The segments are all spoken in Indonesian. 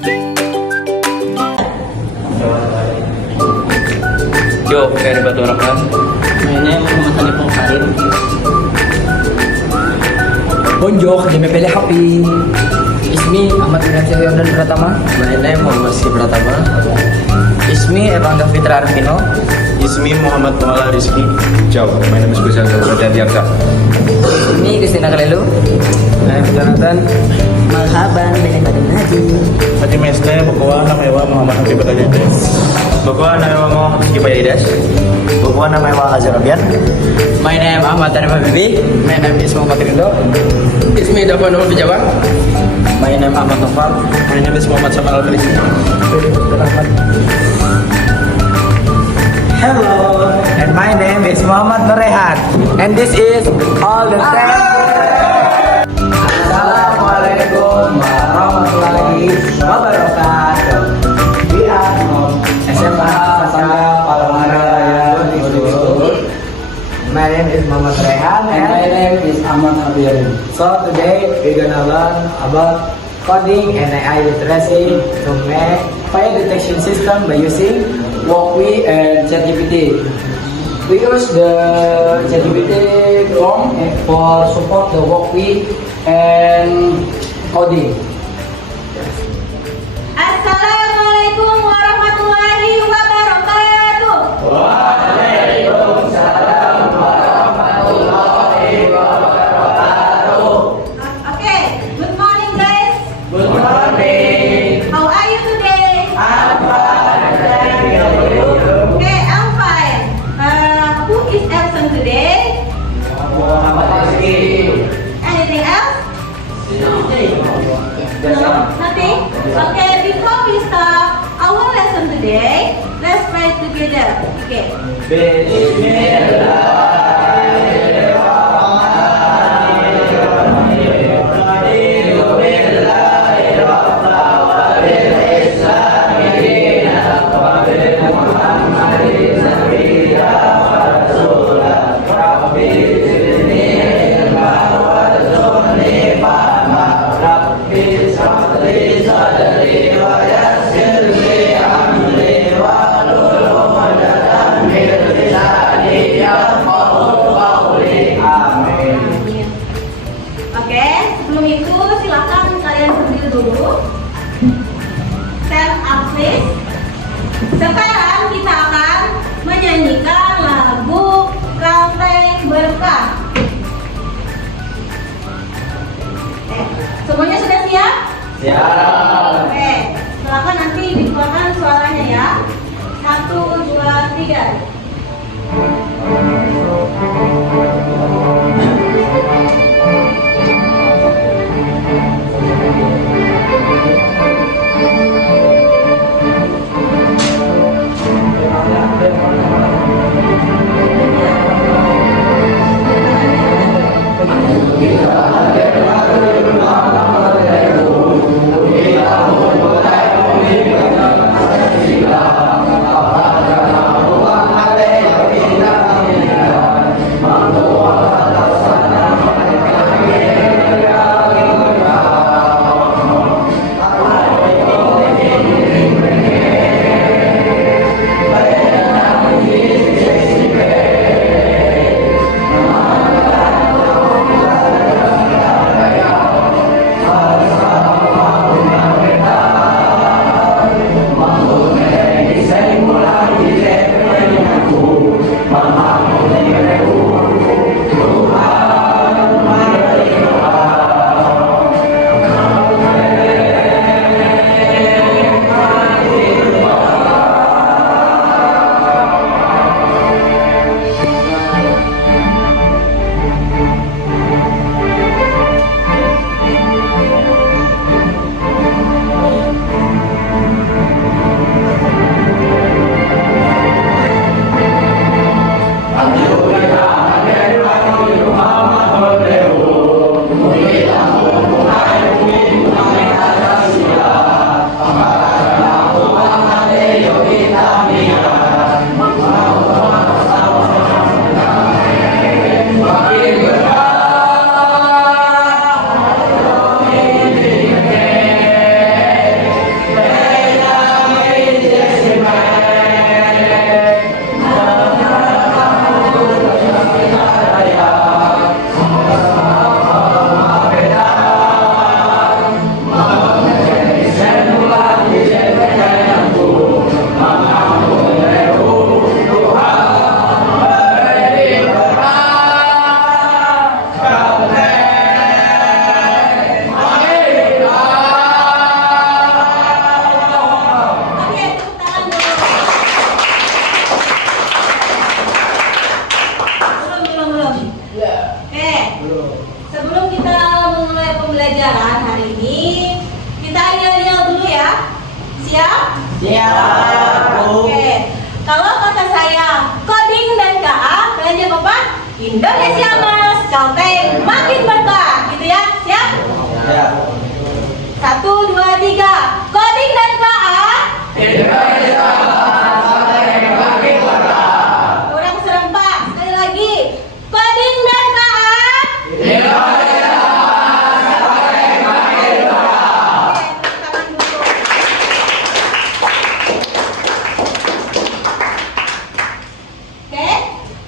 Yo, kayak di Batu Rakan. Ini Muhammad Hanifah Karim. Bonjour, je m'appelle Happy. Ismi Ahmad Winarsa Yordan Pratama. My name Muhammad Rizky Pratama. Ismi Erlangga Fitra Arvino. Ismi Muhammad Muala Rizky. Ciao, my name is Kusal Diarsa. Ismi Kristina Kalelu. Saya Jonathan. Marhaban dengan Badun Haji. Haji Meste, Bukuan, Namewa Muhammad Habib Badajete. Bakuan nama Muhammad Rizky Payaidas. Bukuan nama Azhar Rabian. My name Ahmad Tanima Bibi. My name is Muhammad Rindo. Ismi Dafan Nurul Bijawa. My name Ahmad Nofal. My name is Muhammad Samal Al-Faris. Hello, and my name is Muhammad Norehan. And this is All the Time. Assalamualaikum warahmatullahi wabarakatuh. We are from SMA Sastra Palamara. My name is Muhammad Rehan and my name is Ahmad Abiyarin. So today we're gonna learn about coding and AI literacy to make fire detection system by using Walkme and ChatGPT. We use the ChatGPT form for support the Walkme and coding. Assalamualaikum warahmatullahi wabarakatuh. Okay, good morning guys. Good morning. How are you today? I'm fine. Okay, I'm fine. Who is absent today? Muhammad Rizky. Anything else? No, nothing? Okay, before we start our lesson today, let's pray together. Okay. Oke, sebelum itu silakan kalian berdiri dulu. Stand up please. Sekarang kita akan menyanyikan lagu Rantai Berkah. Oke, semuanya sudah siap? Siap. Oke, silakan nanti dikeluarkan suaranya ya. 1, 2, 3. pembelajaran hari ini kita yel-yel dulu ya. Siap? Siap. Oke. Kalau kata saya coding dan KA, kalian jawab apa? Indonesia Mas, Caltech makin berkah, gitu ya? Siap? Ya. 1, 2, 3. Coding dan KA. Kurang serempak. Sekali lagi. Coding dan KA. Oke, tepuk tangan dulu. Oke,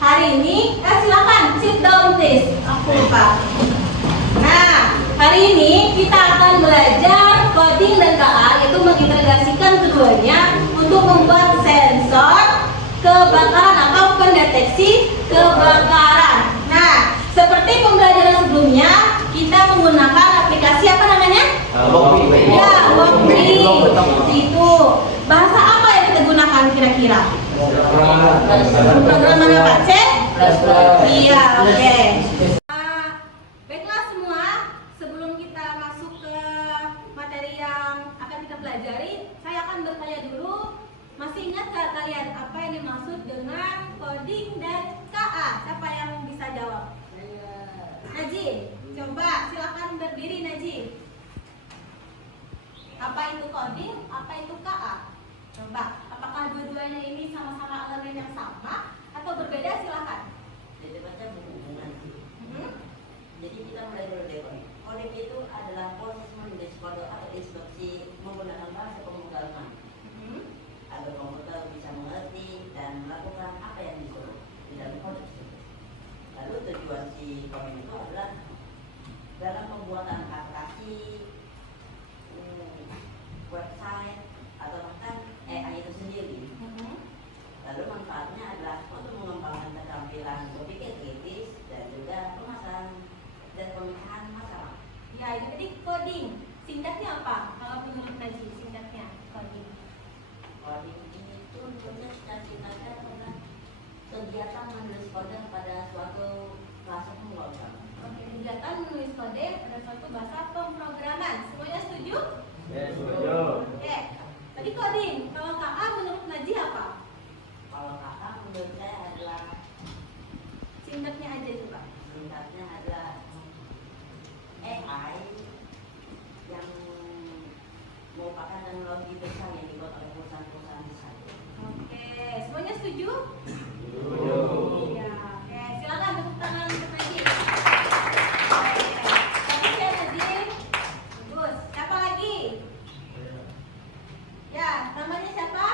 hari ini silakan sit down please. Aku lupa. Nah, hari ini kita akan belajar coding dan KA, yaitu mengintegrasikan keduanya untuk membuat sensor kebakaran atau pendeteksi kebakaran. Nah, seperti pembelajaran sebelumnya, kita menggunakan aplikasi apa namanya? Walkme. Ya, Walkme. Seperti itu. Bahasa apa yang kita gunakan kira-kira? Programan apa? C? Iya, oke. Baiklah semua, sebelum kita masuk ke materi yang akan kita pelajari, saya akan bertanya dulu. Masih ingat gak kalian apa yang dimaksud dengan coding dan KA? Siapa yang bisa jawab? Najib, coba silakan berdiri Najib. Apa itu coding? Apa itu KA? Coba, apakah dua-duanya ini sama-sama elemen yang sama atau berbeda? Silakan. Jadi baca hubungan. Hmm? Jadi kita mulai dulu deh. Coding itu adalah proses menulis kode atau instruksi menggunakan bahasa pemrograman agar komputer bisa mengerti dan melakukan apa yang disuruh di dalam kode tersebut. Lalu tujuan si coding itu adalah dalam pembuatan aplikasi, website atau bahkan AI itu sendiri. Lalu manfaatnya adalah untuk mengembangkan keterampilan berpikir kritis dan juga pemasaran dan pemecahan masalah. Ya, jadi coding. Singkatnya apa? Kalau menurut Najib, singkatnya coding. Coding ini itu proses dan singkatnya adalah kegiatan menulis kode pada suatu bahasa pemrograman. Oke, kegiatan menulis kode pada suatu bahasa pemrograman. Semuanya setuju? Ya, setuju. Oke. Tadi coding. Kalau KA menurut Najib apa? Kalau kakak menurut saya adalah Singkatnya aja coba. singkatnya adalah AI yang merupakan teknologi besar yang dibuat oleh perusahaan-perusahaan besar. Oke, semuanya setuju? Setuju. Iya. Oke, silakan tepuk tangan untuk Najib. Oke. Bagus ya Najib. Bagus. Siapa lagi? Ya, namanya siapa?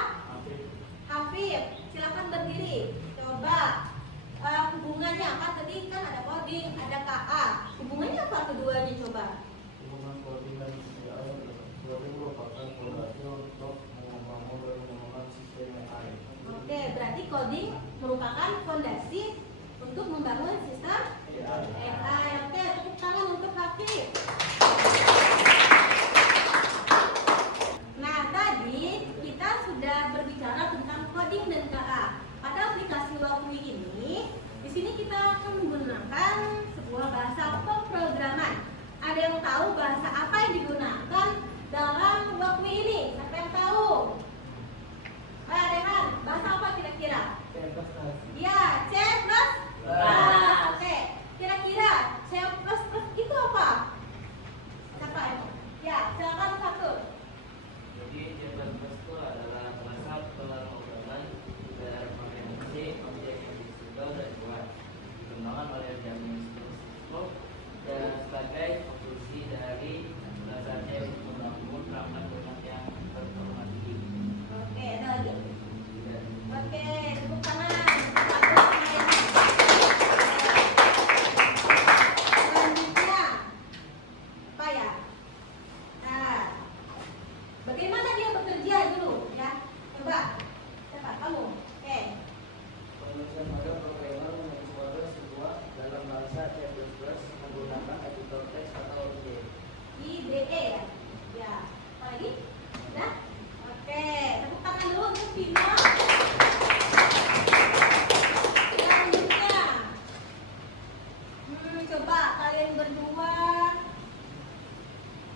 Hafib. Silakan berdiri. Coba hubungannya apa? Tadi kan ada coding, ada KA. Hubungannya apa keduanya coba? Hubungan coding dan AI coding merupakan fondasi untuk membangun dan mengembangkan sistem AI. Oke, berarti coding merupakan fondasi untuk membangun sistem AI. Oke, tepuk tangan untuk Hafib. Nah, tadi kita sudah berbicara tentang coding dan KA. Pada aplikasi Walkme ini, di sini kita akan menggunakan sebuah bahasa pemrograman. Ada yang tahu bahasa apa yang digunakan dalam Walkme ini? Siapa yang tahu? Rehan, bahasa apa kira-kira? Ya, C++. Oke, kira-kira C++ itu apa? Siapa yang? Ya, silakan satu. Jadi C++ itu adalah bahasa pemrograman berorientasi objek yang disebut dan buat dikembangkan oleh Benjamin Scott dan sebagai evolusi dari bahasa C untuk membangun perangkat lunak yang berformatif. Oke, ada lagi. Oke, tepuk tangan. Bagus.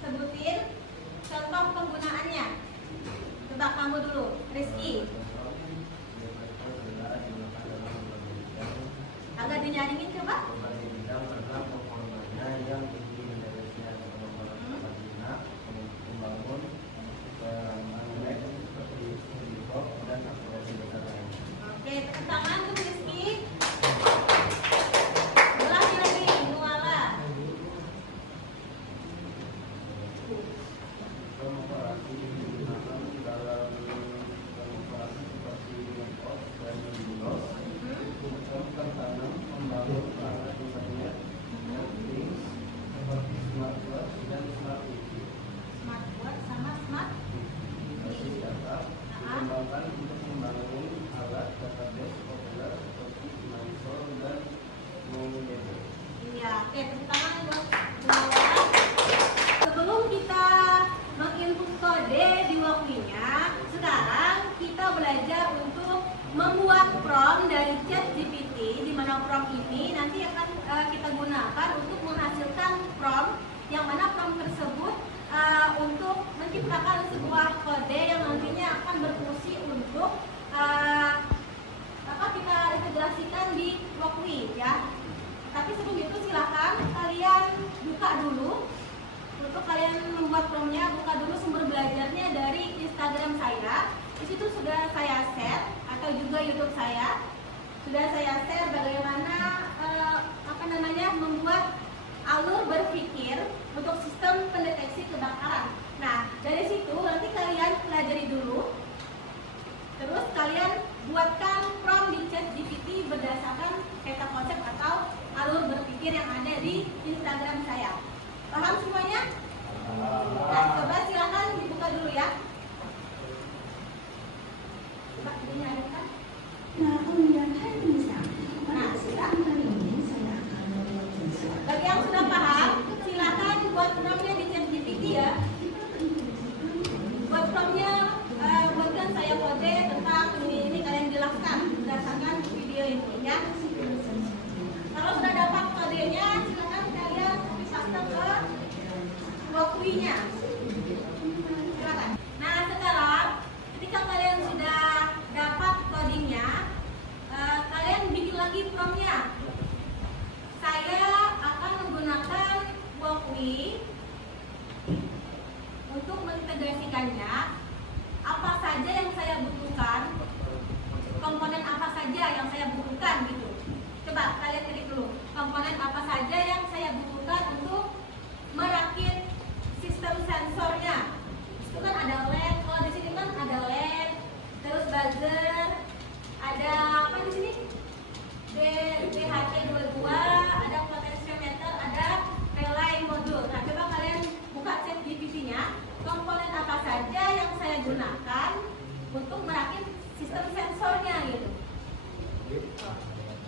sebutin contoh penggunaannya. Coba kamu dulu, Rizky. Agak dinyaringin coba. Oke, tepuk tangan untuk Rizky. Ulangi lagi, Nuala. Smartboard sama smart Dikembangkan untuk membangun alat database populer seperti Mysore dan MongoDB. Iya, oke, tepuk tangan buat Nuala. Sebelum kita menginput kode di Walkme-nya, sekarang kita belajar untuk membuat prompt dari ChatGPT, di mana prompt ini nanti akan kita gunakan untuk menghasilkan prompt, yang mana prompt tersebut untuk menciptakan sebuah kode yang nantinya akan berfungsi untuk kita integrasikan di Walkme ya. Tapi sebelum itu silakan kalian buka dulu. Untuk kalian membuat prompt-nya, buka dulu sumber belajarnya dari Instagram saya. Di situ sudah saya share, atau juga YouTube saya. Sudah saya share bagaimana membuat alur berpikir untuk sistem pendeteksi kebakaran. Nah, dari situ nanti kalian pelajari dulu. Terus kalian buatkan prompt di ChatGPT berdasarkan kata konsep atau alur berpikir yang ada di Instagram saya. Paham semuanya? Nah, coba silakan dibuka dulu ya. Coba dinyalakan. Nah, sudah. Bagi yang sudah paham, silakan buat prompt-nya di ChatGPT ya. Buat prompt-nya, buatkan saya kode tentang ini kalian jelaskan berdasarkan video ini ya. Kalau sudah dapat kodenya, silakan kalian paste ke Walkme-nya. Silakan. Nah, sekarang ketika kalian sudah dapat codingnya, kalian bikin lagi prompt-nya. Saya akan menggunakan Walkme untuk mengintegrasikannya. Apa saja yang saya butuhkan, komponen apa saja yang saya butuhkan gitu. Coba kalian ketik dulu, komponen apa saja yang saya butuhkan untuk merakit sistem sensornya. Itu kan ada LED, kalau di sini kan ada LED, terus buzzer, ada apa di sini? DHT22, ada potentiometer, ada relay modul. Nah, coba kalian buka ChatGPT-nya, komponen apa saja yang saya gunakan untuk merakit sistem sensornya gitu.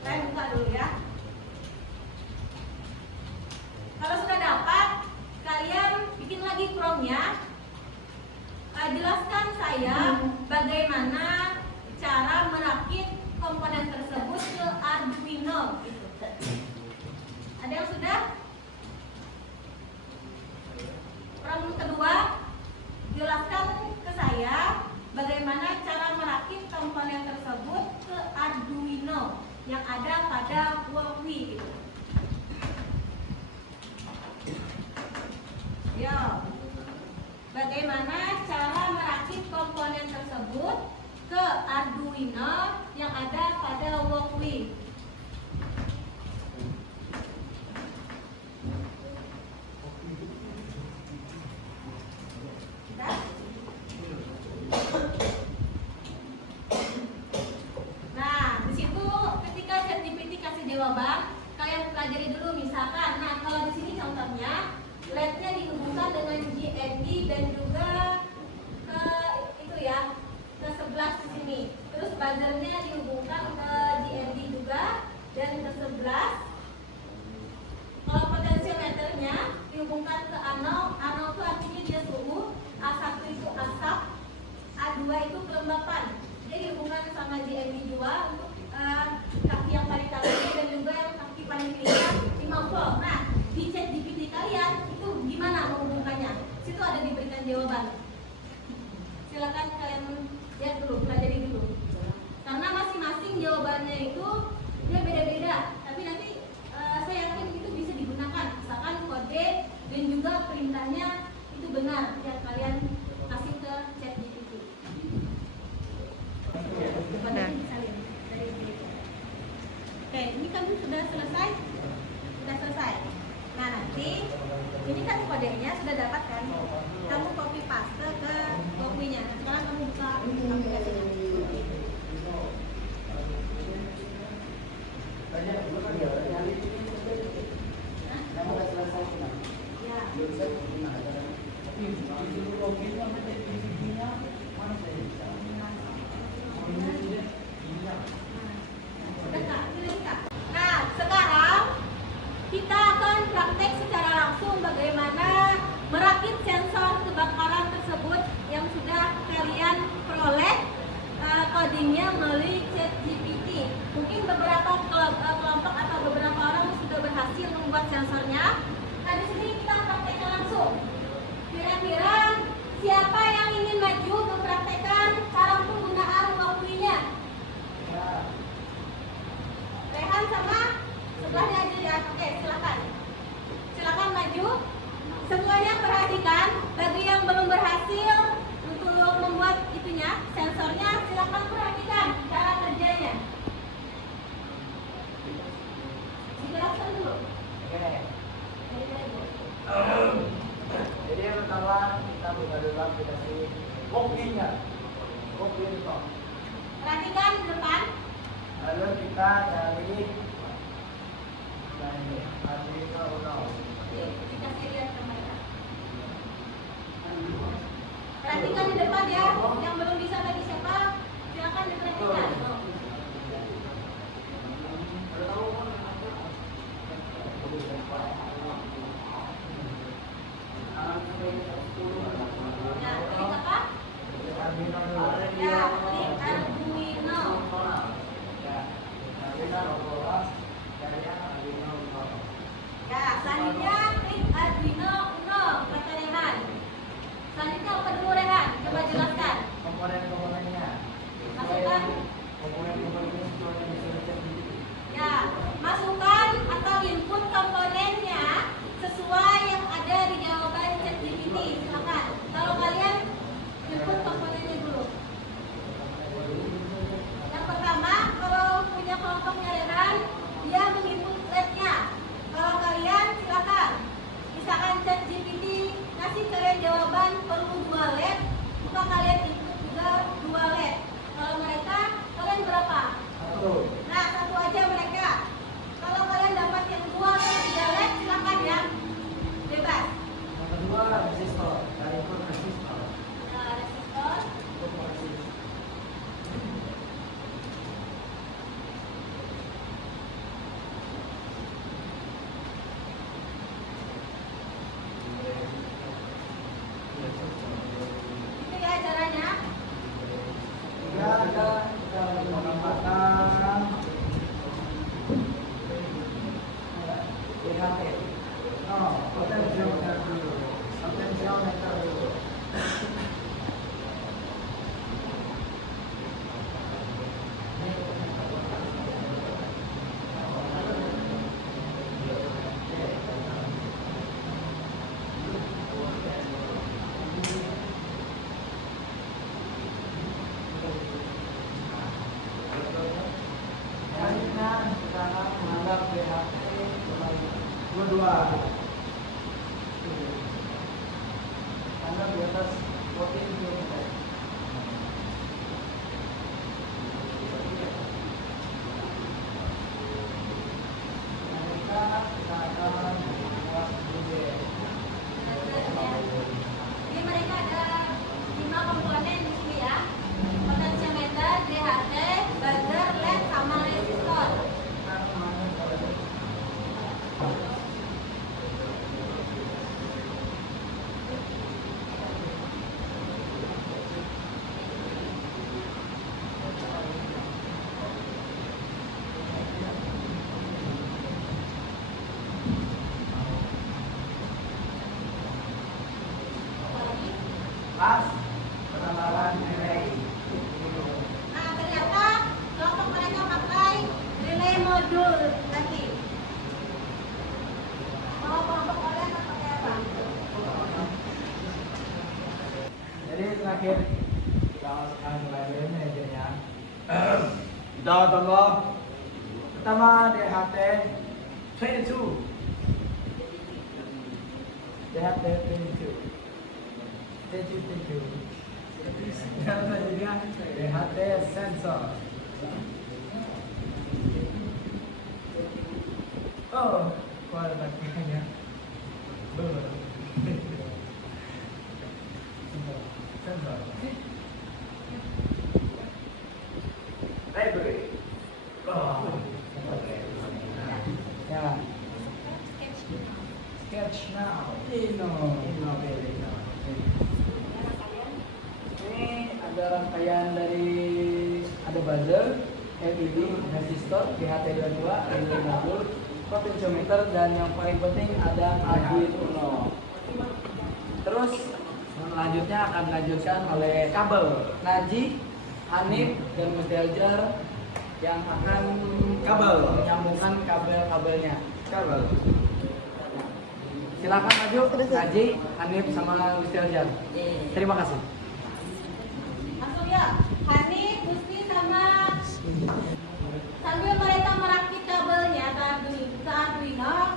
Saya buka dulu ya. Kalau sudah dapat, kalian bikin lagi prompt-nya. Jelaskan saya bagaimana cara merakit komponen tersebut ke Arduino gitu. Ada yang sudah? Prompt kedua, jelaskan ke saya bagaimana cara merakit komponen tersebut ke Arduino yang ada pada Walkme gitu. Yo, bagaimana cara merakit komponen tersebut ke Arduino yang ada pada Walkme? Nah, di situ ketika ChatGPT kasih jawaban, kalian pelajari dulu misalkan. Nah, kalau di sini contohnya LED-nya dihubungkan dengan GND dan juga ke itu ya, ke 11 di sini. Terus buzzernya dihubungkan ke GND juga situ ada diberikan jawaban. Silakan kalian lihat dulu, pelajari dulu. Karena masing-masing jawabannya itu dia beda-beda. Tapi nanti saya yakin itu bisa digunakan. Misalkan kode dan juga perintahnya itu benar yang kalian kasih ke ChatGPT. Benar. Oke, ini kan sudah selesai. Sudah selesai. Nah, nanti ini kan kodenya sudah dapat kan? Kamu copy paste ke kopinya. Sekarang kamu buka aplikasinya. Nah, sekarang kita akan praktek secara langsung bagaimana merakit sensor kebakaran tersebut yang sudah kalian peroleh codingnya melalui ChatGPT. Mungkin beberapa kelompok atau beberapa orang sudah berhasil membuat sensornya. Nah, di sini kita praktekkan langsung. Kira-kira siapa yang ingin maju mempraktekkan cara penggunaan waktunya? Rehan sama sebelahnya aja ya. Oke, silakan. Silakan maju. Semuanya perhatikan. Bagi yang belum berhasil untuk membuat itunya, sensornya, silakan perhatikan cara kerjanya. Dijelaskan dulu. Oke. Jadi yang pertama kita buka dulu aplikasi kopinya. Kopi itu. Perhatikan di depan. Lalu kita cari Arduino Uno. Dikasih lihat ke mereka. Perhatikan di depan ya. Yang belum bisa tadi siapa? Silakan diperhatikan. Ya, klik apa? Ya, klik Arduino. Ya, selanjutnya klik Arduino Uno, kata Rehan. Selanjutnya apa dulu Rehan? Coba jelaskan. Komponen-komponennya. Masukkan. Komponen-komponennya sesuai yang disuruh ChatGPT. Ya, masukkan atau input komponennya sesuai yang ada di jawaban ChatGPT. Silakan. Kalau kalian input komponennya dulu. Yang pertama, kalau punya kelompoknya Rehan, dia menginput LED-nya. Kalau kalian silakan. Misalkan ChatGPT ngasih kalian jawaban perlu 2 LED, maka kalian input juga 2 LED. Kalau mereka, kalian berapa? 1. Nah, 1 aja mereka. Kalau kalian dapat yang 2 atau 3 LED, silakan ya. Bebas. Yang kedua resistor. Cari input resistor. Nah, resistor. Untuk resistor. Itu ya caranya. Ya, kita menggunakan PHP. Potentiometer dulu. Potentiometer dulu. Selanjutnya kita menganggap PHP sebagai dua. Anggap di atas potentiometer. Kita akan membuat budget. Jadi mereka ada 5 komponen di sini ya. Potentiometer, DHT, buzzer, LED, sama resistor. terakhir kita masukkan mulai manajernya. Kita tolong pertama DHT 22. DHT 22. Dan selanjutnya DHT sensor. Oh, kok ada bagiannya? Belum. Sensor. Library. Oh. Ya. Sketch now. Ini ada rangkaian dari ada buzzer, LED, resistor, DHT22, relay modul, potentiometer, dan yang paling penting ada Arduino. Terus selanjutnya akan dilanjutkan oleh kabel Naji, Hanif, dan Musteljar yang akan menyambungkan kabel-kabelnya. Silakan maju, Naji, Hanif, sama Musteljar. Terima kasih. Langsung ya, Hanif, Gusti sama sambil mereka merakit kabelnya ke Arduino,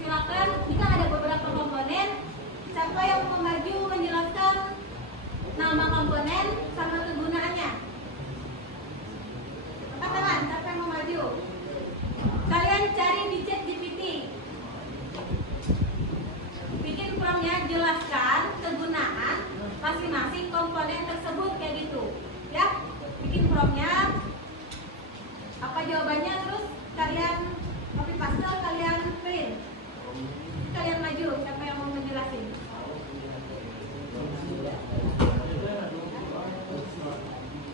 silakan jika ada beberapa komponen, siapa yang mau maju menjelaskan nama komponen sama kegunaannya? Angkat tangan, siapa yang mau maju? Kalian cari di chat GPT. Bikin promnya, jelaskan kegunaan masing-masing komponen tersebut kayak gitu. Ya, bikin promnya. Apa jawabannya, terus kalian copy paste, kalian print. Kalian maju, siapa yang mau menjelasin?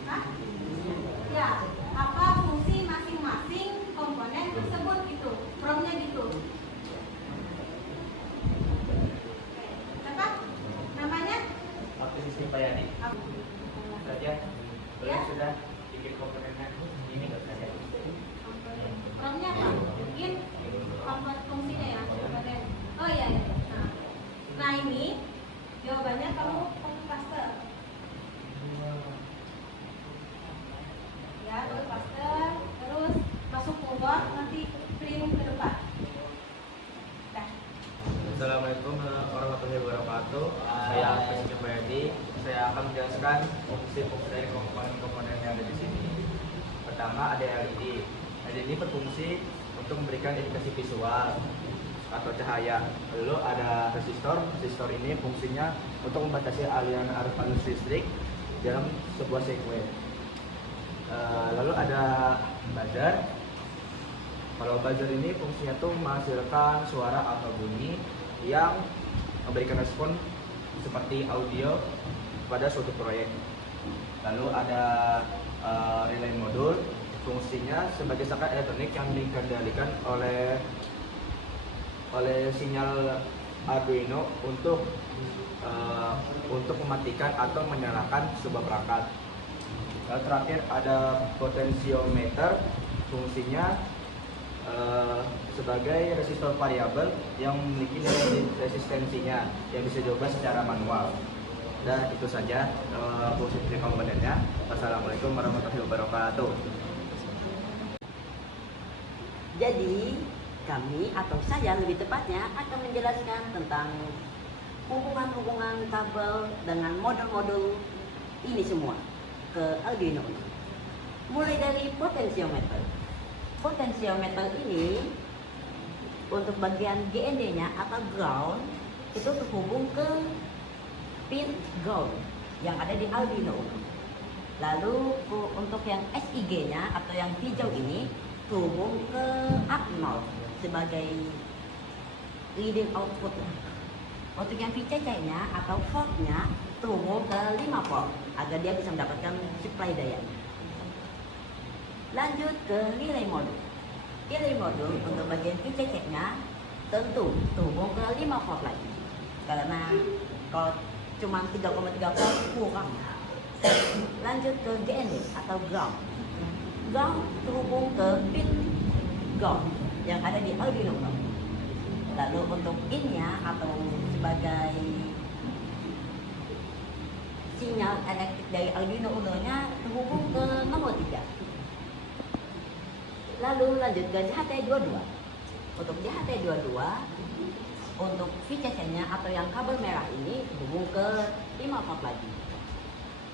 Hah? Ya, apa fungsi masing-masing komponen tersebut gitu. Promnya gitu. Siapa? Namanya? Sistem Payadi. Saja. Ya. Sudah bikin komponennya ini nggak saja. Promnya apa? Bikin komponen fungsinya ya. Komponen. Oh iya ya. Nah ini jawabannya kamu copy paste. Ya, copy paste, terus masuk ke Word, nanti print ke depan. Dah. Assalamualaikum warahmatullahi wabarakatuh. Saya Presiden Bayadi. Saya akan menjelaskan fungsi-fungsi dari komponen-komponen yang ada di sini. Pertama ada LED. LED ini berfungsi untuk memberikan indikasi visual atau cahaya. Lalu ada resistor. Resistor ini fungsinya untuk membatasi aliran arus listrik dalam sebuah sekuen. Lalu ada buzzer. Kalau buzzer ini fungsinya tuh menghasilkan suara atau bunyi yang memberikan respon seperti audio pada suatu proyek. Lalu ada relay modul, fungsinya sebagai sangkar elektronik yang dikendalikan oleh sinyal Arduino untuk mematikan atau menyalakan sebuah perangkat. Lalu terakhir ada potentiometer, fungsinya sebagai resistor variabel yang memiliki nilai resistensinya yang bisa diubah secara manual. Dan itu saja fungsi dari komponennya. Wassalamualaikum warahmatullahi wabarakatuh. Jadi kami atau saya lebih tepatnya akan menjelaskan tentang hubungan-hubungan kabel dengan modul-modul ini semua ke Arduino. Mulai dari potentiometer. Potentiometer ini untuk bagian GND-nya atau ground itu terhubung ke pin ground yang ada di Arduino. Lalu untuk yang SIG-nya atau yang hijau ini terhubung ke A0 sebagai reading output. Untuk yang VCC-nya atau port-nya terhubung ke 5 port agar dia bisa mendapatkan supply daya. Lanjut ke relay modul. Relay modul untuk bagian VCC-nya tentu terhubung ke 5 port lagi. Karena kalau cuma 3,3 port kurang. Lanjut ke GND atau ground. Ground terhubung ke pin ground yang ada di Arduino. Lalu untuk in-nya atau sebagai sinyal elektrik dari Arduino Uno-nya terhubung ke nomor 3. Lalu lanjut ke JHT22. Untuk JHT22, untuk VCC-nya atau yang kabel merah ini terhubung ke 5 volt lagi.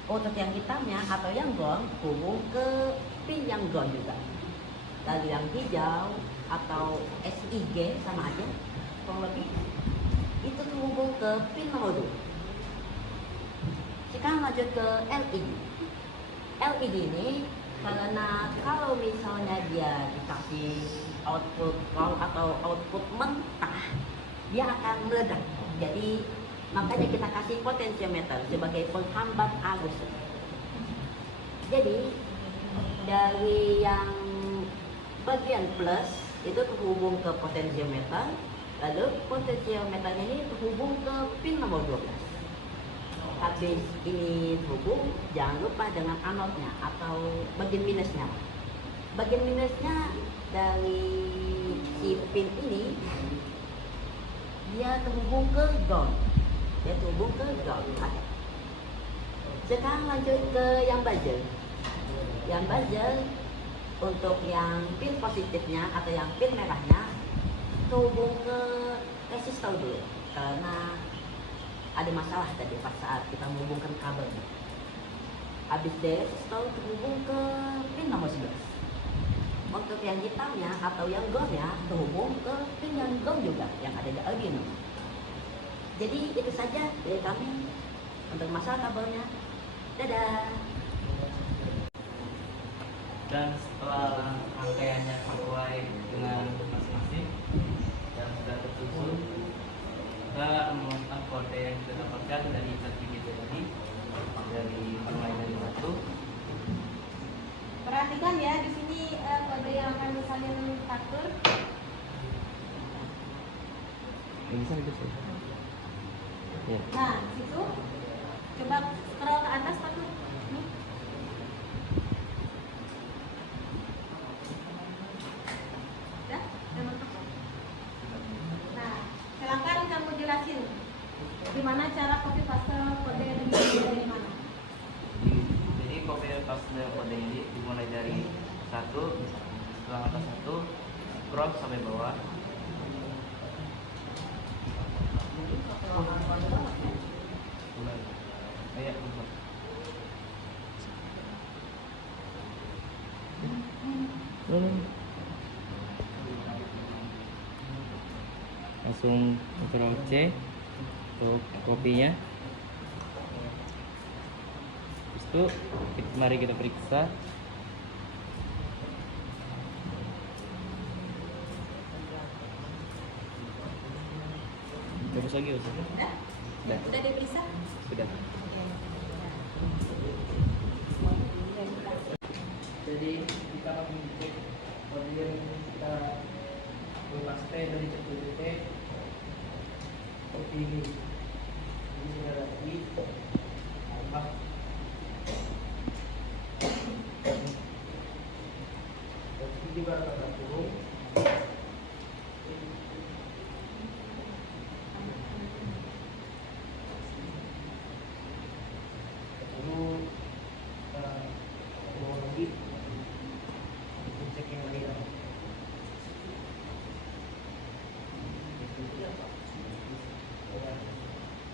Untuk yang hitamnya atau yang gold terhubung ke pin yang gold juga. Lalu yang hijau atau SIG sama aja, kurang lebih itu terhubung ke pin nomor 2. Sekarang lanjut ke LED. LED ini karena kalau misalnya dia dikasih output raw atau output mentah, dia akan meledak. Jadi makanya kita kasih potentiometer sebagai penghambat arus. Jadi dari yang bagian plus itu terhubung ke potentiometer, lalu potentiometer ini terhubung ke pin nomor 12. Habis ini terhubung, jangan lupa dengan anodnya atau bagian minusnya. Bagian minusnya dari si pin ini dia terhubung ke ground. Sekarang lanjut ke yang buzzer. Yang buzzer untuk yang pin positifnya atau yang pin merahnya terhubung ke resistor dulu karena ada masalah tadi pas saat kita menghubungkan kabel. Habis dari resistor terhubung ke pin nomor 11. Untuk yang hitamnya atau yang goldnya terhubung ke pin yang gold juga yang ada di Arduino. Jadi itu saja dari kami untuk masalah kabelnya. Dadah. Dan setelah rangkaiannya sesuai dengan masing-masing dan sudah tersusun, kita memasukkan kode yang kita dapatkan dari ChatGPT tadi dari permainan satu. Perhatikan ya, di sini kode yang akan disalin atur. Nah, situ coba scroll ke atas Pak. Udah? Udah masuk? Nah, silakan kamu jelasin gimana cara copy paste kode dari mana? Jadi copy paste kode ini dimulai dari 1, setelah angka 1 scroll sampai bawah. Langsung Ctrl C untuk kopinya. Habis itu mari kita periksa. Terus lagi Ustaz. Udah diperiksa? Sudah. Jadi kita akan mengecek kode yang kita paste dari ChatGPT seperti ini. Ini sudah lagi tambah dan ini baru kita kurung.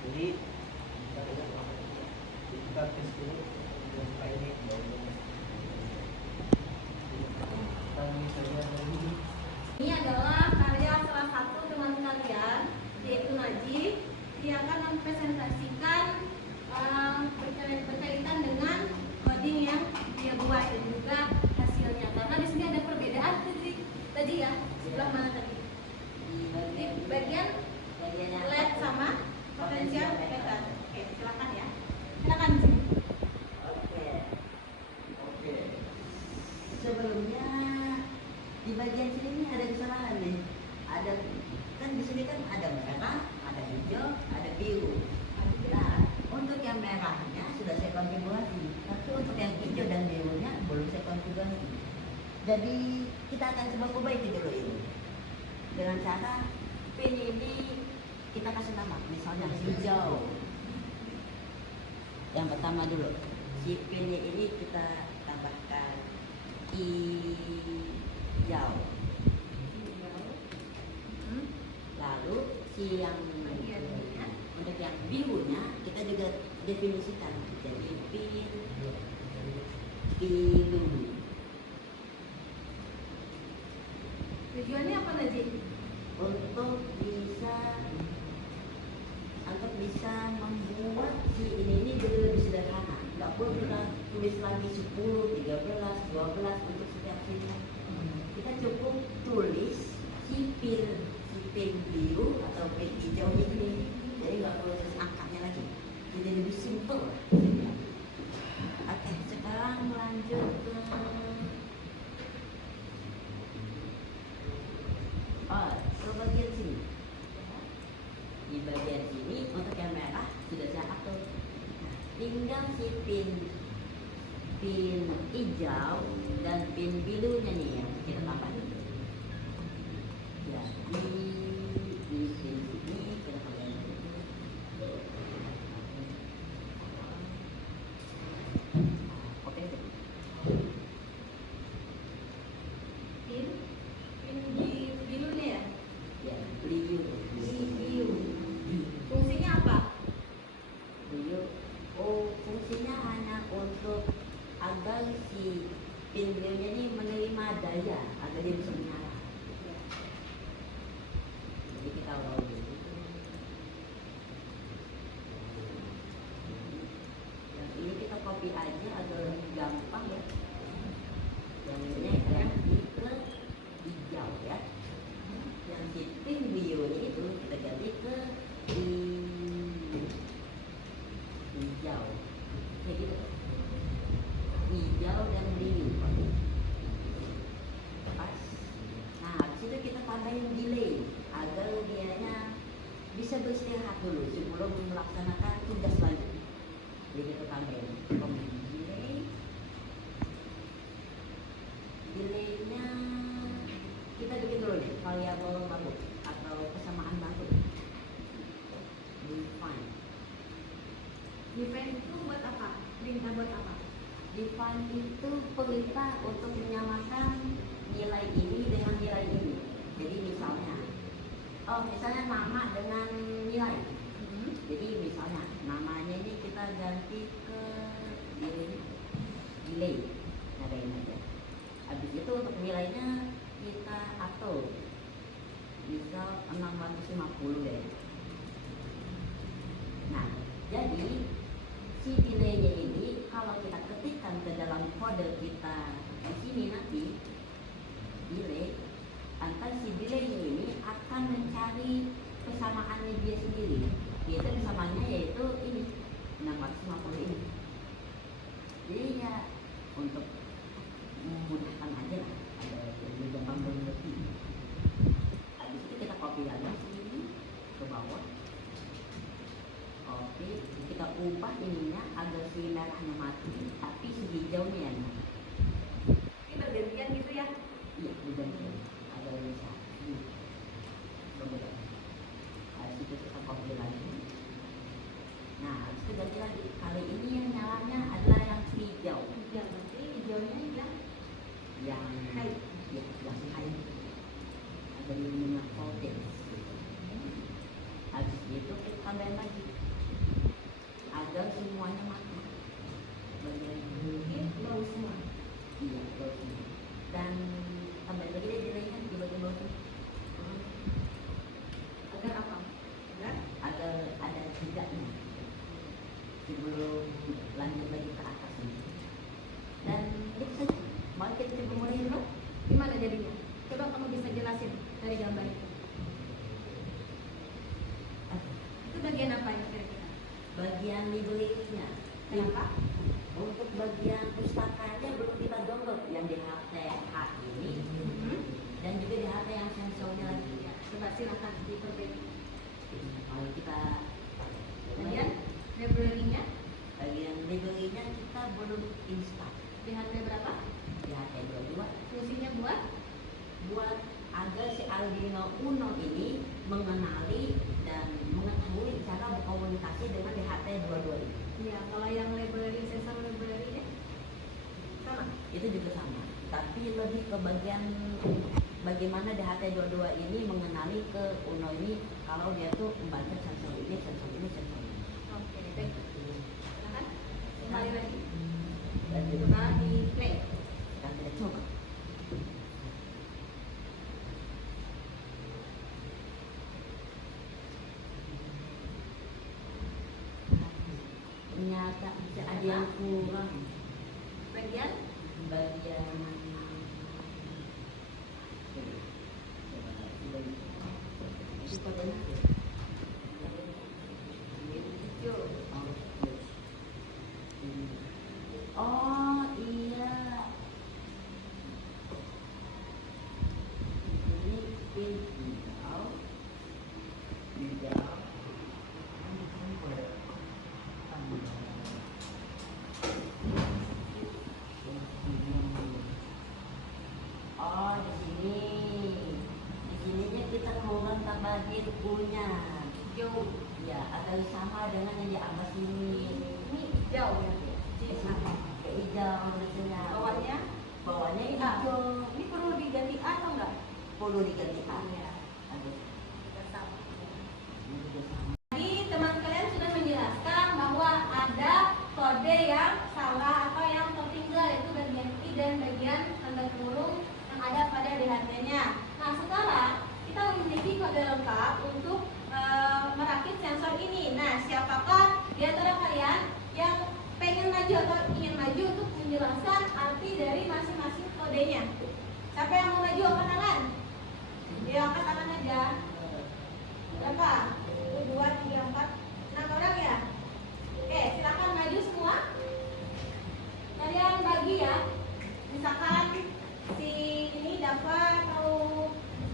Jadi kita tes dulu dengan ini. Kami saja dari Ini adalah karya salah satu teman kalian, yaitu Najib. Dia akan mempresentasikan berkaitan dengan coding yang dia buat dan juga hasilnya. Karena di sini ada perbedaan tadi ya, sebelah mana tadi? Di bagian LED sama potensial meter. Oke, silakan ya. Silakan di sini. Oke. Sebelumnya di bagian sini nih ada kesalahan nih. Ada kan di sini kan ada merah, ada hijau, ada biru. Nah, untuk yang merahnya sudah saya konfigurasi, tapi untuk yang hijau dan birunya belum saya konfigurasi. Jadi kita akan coba perbaiki dulu ini dengan cara pin ini kita kasih nama, misalnya hijau. Yang pertama dulu, si pilih ini kita tambahkan hijau. Lalu si yang untuk yang birunya kita juga definisikan jadi biru. Tujuannya apa Najib? Untuk bisa membuat si ini jadi lebih sederhana. Nggak perlu kita tulis lagi 10, 13, 12 untuk setiap sini. Kita cukup tulis sipil biru atau pil hijau ini. Jadi nggak perlu tulis angkanya lagi. Jadi lebih simple. Oke, sekarang lanjut ke bagian sini. Di bagian sini untuk yang merah sudah saya atur. Tinggal si pin hijau dan pin birunya nih yang kita tambah. Jadi di pin sini kita tambah. Oke. Pin birunya ya? Ya, biru. Fungsinya apa? Biru. Oh, fungsinya hanya untuk agar si pin birunya ini menerima daya agar dia bisa menyala. Jadi kita ulang dulu. Yang ini kita copy aja agar lebih gampang ya. Yang ini ganti ke hijau ya. Yang si pin birunya itu kita ganti ke hijau. Kayak gitu. Hijau dan biru. Pas. Nah, habis itu kita tambahin delay agar dianya bisa beristirahat dulu sebelum melaksanakan tugas selanjutnya. Jadi kita tambahin delay. Delaynya kita bikin dulu nih variabel baru atau kesamaan baru. Define. Define itu buat apa? Perintah buat apa? Define itu perintah untuk menyamakan nilai ini dengan nilai ini. Jadi misalnya, misalnya nama dengan nilai. Jadi misalnya namanya ini kita ganti ke delay, nadain aja. Habis itu untuk nilainya kita atur, misal 650 deh. Nah, jadi si delaynya ini kalau kita ketikkan ke dalam kode kita di sini nanti delay, antar si delaynya ini akan mencari kesamaannya dia sendiri. Yaitu kesamaannya yaitu ini 650 ini. Jadi ya untuk memudahkan aja lah, ada lebih gampang mengerti. Habis itu kita copy lagi sini ke bawah. Oke, kita ubah ininya agar si merahnya mati, tapi si hijaunya yang mati. Ini bergantian gitu ya? Iya, bergantian. Agar bisa. Coba. Habis itu kita copy lagi. Nah, habis itu ganti lagi. Kali ini yang nyalanya adalah yang hijau. Hijau, berarti hijaunya Yang high. Ya, yang high. Ada minyak voltage. Habis itu kita tambahin lagi agar semuanya mati. Bagian ini low semua. iya, low semua. Dan tambahin lagi dia delaynya di bagian bawah sini. Agar apa? Agar ada jedanya sebelum lanjut lagi ke atas ini. Dan itu saja. Mari kita coba mulai dulu. Gimana jadinya? Coba kamu bisa jelasin dari gambar itu. Itu bagian apa ya kira-kira? Bagian library-nya. Kenapa? Untuk bagian pustakanya belum kita download yang di HP ini dan juga di HP yang sensornya lagi. Ya, coba silakan diperbaiki. Mari kita Kemudian library-nya bagian library-nya kita belum install di HP berapa? di HP 22 Fungsinya buat agar si Arduino Uno ini mengenali dan mengetahui cara berkomunikasi dengan di HP 22 ini. Iya, kalau yang itu juga sama, tapi lebih ke bagian bagaimana DHT-22 ini mengenali ke Uno ini kalau dia tuh membaca sensor ini, sensor ini, sensor ini. Oke, baik. Silakan. Kembali lagi. Dan Coba di play. kita tidak coba. Ternyata bisa ada yang kurang. Bagian Bagian itu kodenya apa? Oh iya, ini pin hijau, hijau. Oh di sini, di sininya kita ngomong tambahin punya. hijau. Ya, agar sama dengan yang di atas ini. Ini hijau ya. Jadi sama. Kayak hijau biasanya. Bawahnya Bawahnya A. hijau. Ini perlu diganti A atau enggak? Perlu diganti A. Iya. Aduh, Sudah sama. ini juga sama. Tadi teman kalian sudah menjelaskan bahwa ada kode yang salah atau yang tertinggal, yaitu bagian I dan bagian tanda kurung yang ada pada DHT-nya. Nah sekarang kita memiliki kode lengkap untuk merakit sensor ini. Nah siapakah di antara kalian yang pengen maju atau ingin maju untuk menjelaskan arti dari masing-masing kodenya? Siapa yang mau maju angkat tangan? Ya angkat tangan aja. Berapa? 1, 2, 3, 4, 6 orang ya? Oke, silakan maju semua. Kalian bagi ya. Misalkan si ini Dava atau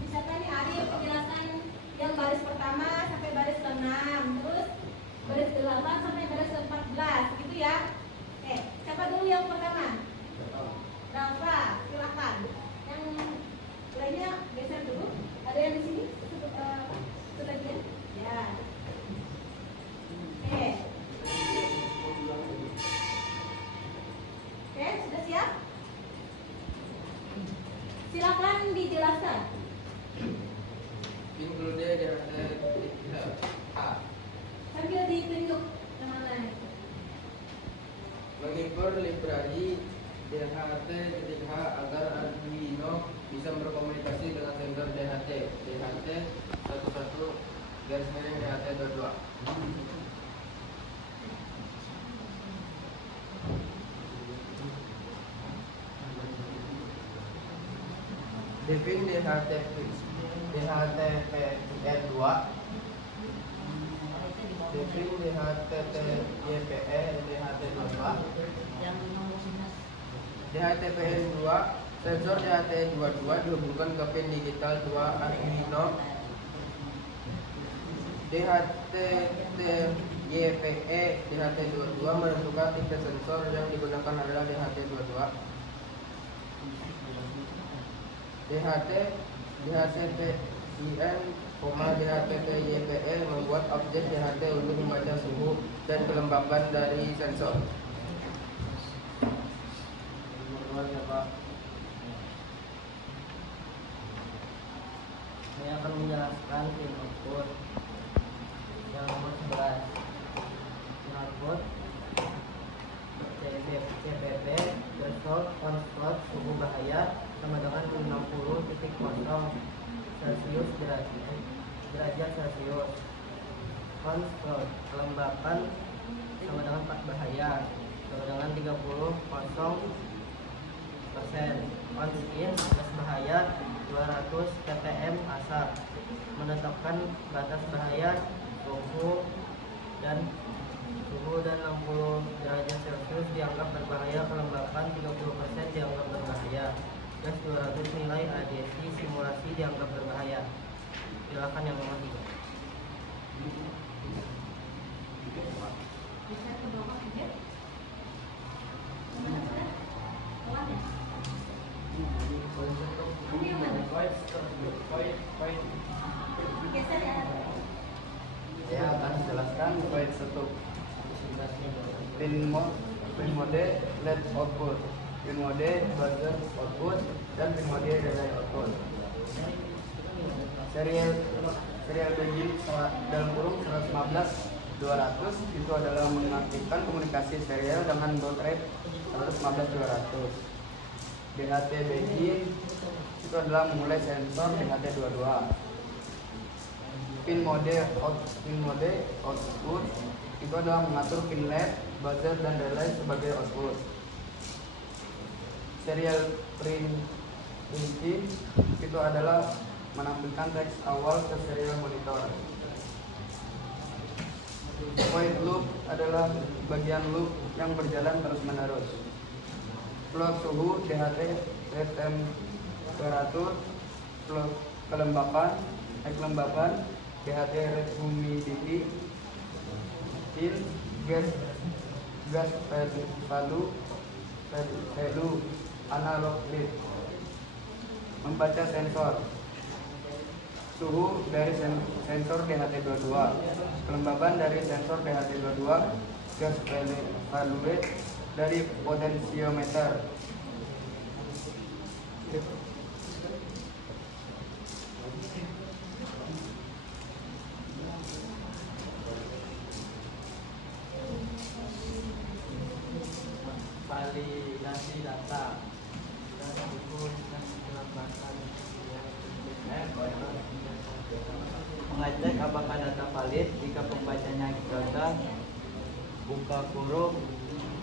misalkan nih Arif menjelaskan yang baris pertama sampai baris ke-6, terus baris ke-8 sampai baris ke-14, gitu ya. Oke, siapa dulu yang pertama? Dava, silakan. Yang lainnya geser dulu. Ada yang di sini? Sebagian? Ya. Oke. Oke, sudah siap? Silakan dijelaskan. Include A. Sambil ditunjuk teman-teman. Mengimpor library DHT-H agar Arduino bisa berkomunikasi dengan sensor DHT. DHT 11 garis miring DHT 22. Define DHTPN2. Define DHTTYPE DHT22. Yang nomor 11. DHTPN2 sensor DHT22 dihubungkan ke pin digital 2 Arduino. DHTTYPE DHT22 menentukan tipe sensor yang digunakan adalah DHT22. DHTPIN, DHTTYPE membuat objek DHT untuk membaca suhu dan kelembapan dari sensor. Saya akan menjelaskan pin output yang nomor 11. Pin output CPP threshold on slot suhu bahaya sama dengan 60.0 Celsius derajat Celsius. On slot kelembapan sama dengan 4 bahaya sama dengan 30%. On in batas bahaya 200 ppm asap. Menetapkan batas bahaya suhu dan 60 derajat Celcius dianggap berbahaya, kelembapan 30% dianggap berbahaya, gas 200 nilai ADC simulasi dianggap berbahaya. Silakan yang nomor 3. Bisa ke bawah aja. Mana sudah? Bawahnya. Ini yang mana? Geser ya. Saya akan menjelaskan poin 1. Pin mode LED output. pin mode buzzer output, dan pin mode relay output. Serial begin dalam kurung 115.200 itu adalah mengaktifkan komunikasi serial dengan baud rate 115.200. DHT begin itu adalah memulai sensor DHT22. Pin mode output itu adalah mengatur pin LED, buzzer, dan relay sebagai output. Serial print pin itu adalah menampilkan teks awal ke serial monitor. Void loop adalah bagian loop yang berjalan terus-menerus. Plot suhu DHT rate temperatur, plot kelembapan DHT rate humidity, pin gas value analog read. Membaca sensor suhu dari sensor DHT22, kelembaban dari sensor DHT22, gas value dari potensiometer. Validasi data. Mengecek apakah data valid jika pembacanya gagal, buka kurung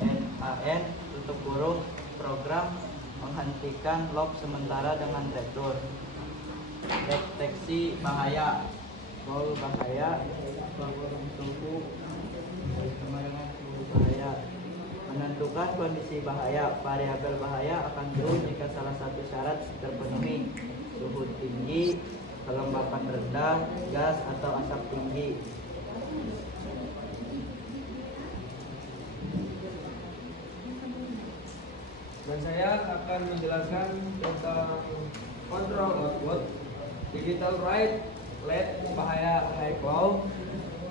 NaN tutup kurung program menghentikan log sementara dengan return. Deteksi bahaya, bau bahaya, suhu bahaya. Menentukan kondisi bahaya, variabel bahaya akan true jika salah satu syarat terpenuhi: suhu tinggi, kelembapan rendah, gas atau asap tinggi. Dan saya akan menjelaskan tentang control output. Digital write LED bahaya high low,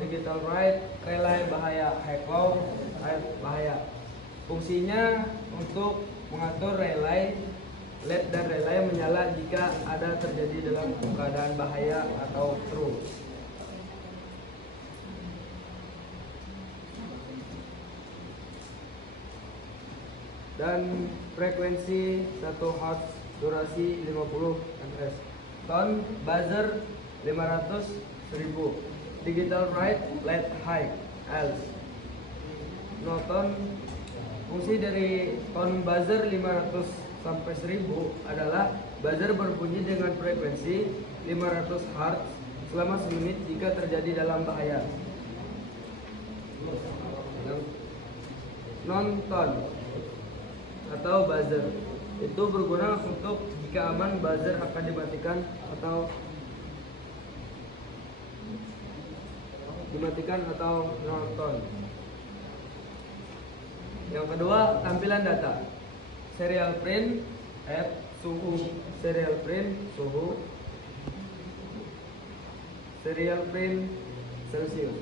digital write relay bahaya high low, bahaya. Fungsinya untuk mengatur relay LED dan relay menyala jika ada terjadi dalam keadaan bahaya atau true. Dan frekuensi 1 Hz, durasi 50 Ms. Tone buzzer 500.000. Digital write LED high else. No tone. Fungsi dari tone buzzer 500 sampai 1000 adalah buzzer berbunyi dengan frekuensi 500 Hz selama semenit jika terjadi dalam bahaya. Non-tone atau buzzer itu berguna untuk jika aman buzzer akan dimatikan atau non-tone. Yang kedua, tampilan data. Serial print F suhu, serial print suhu, serial print Celsius.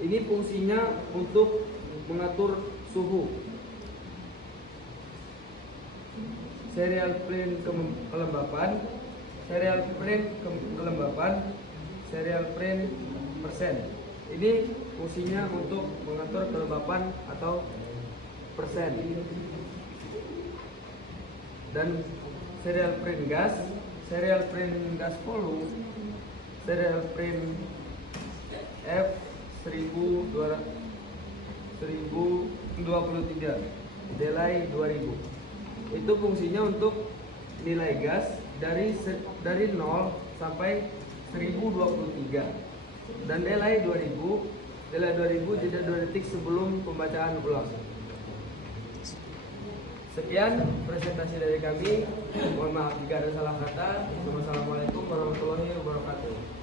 Ini fungsinya untuk mengatur suhu. Serial print kelembapan, serial print kelembapan, serial print persen. Ini fungsinya untuk mengatur kelembapan atau persen. Dan serial print gas volume, serial print F 1023, delay 2000. Itu fungsinya untuk nilai gas dari 0 sampai 1023 dan delay 2000 jeda 2 detik sebelum pembacaan ulang. Sekian presentasi dari kami. Mohon maaf jika ada salah kata. Wassalamualaikum warahmatullahi wabarakatuh.